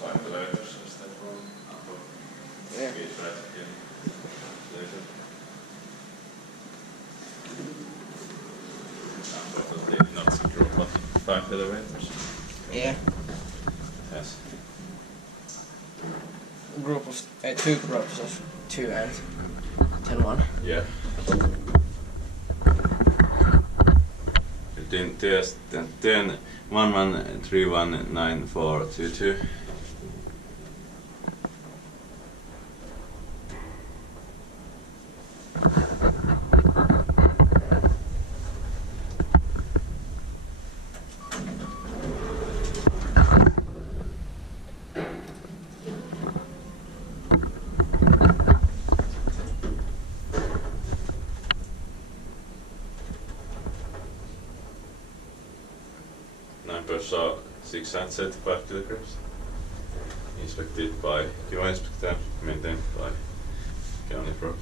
ventilators instead from yeah. Unfortunately not secure, but 5 elevators. Yeah. Yes. Group of 2 groups of 2 and 10-1. Yeah. Then test 10 11319422. Saw 675 kilograms. Inspected by Kiwa, Inspecta, maintained by Kone Monospace.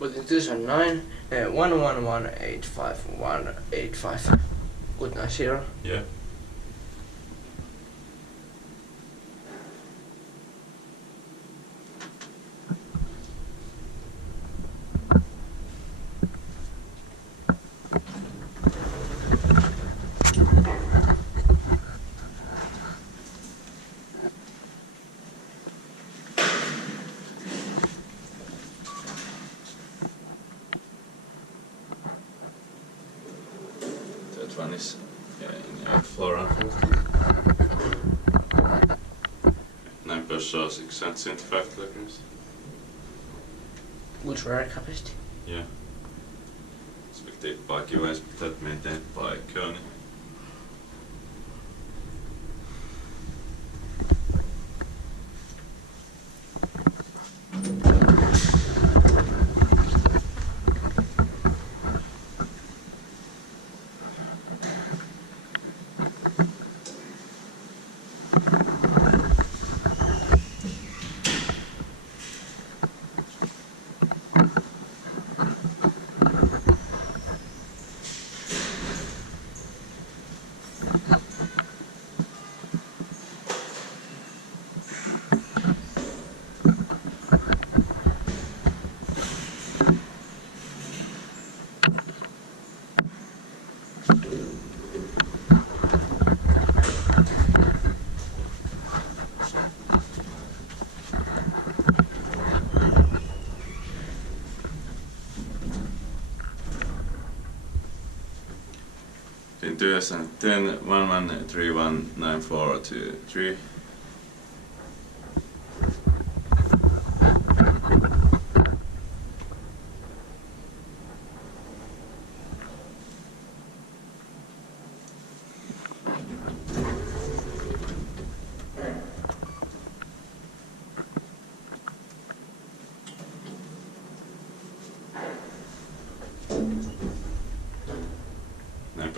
But in 2009, 11185 good night, zero. Yeah. That one is in 8th floor, unfortunately. 9 person, 675 kilograms. Which rare capacity? Yeah. Inspected by Kiwa, Inspecta, maintained by Kone. In 2010, 11319423.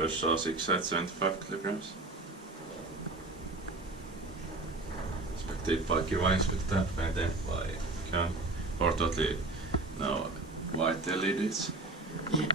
Saw 675 kilograms. Inspected by Kiwa, Inspecta, maintained by Kone. Or totally no white LEDs. Yeah.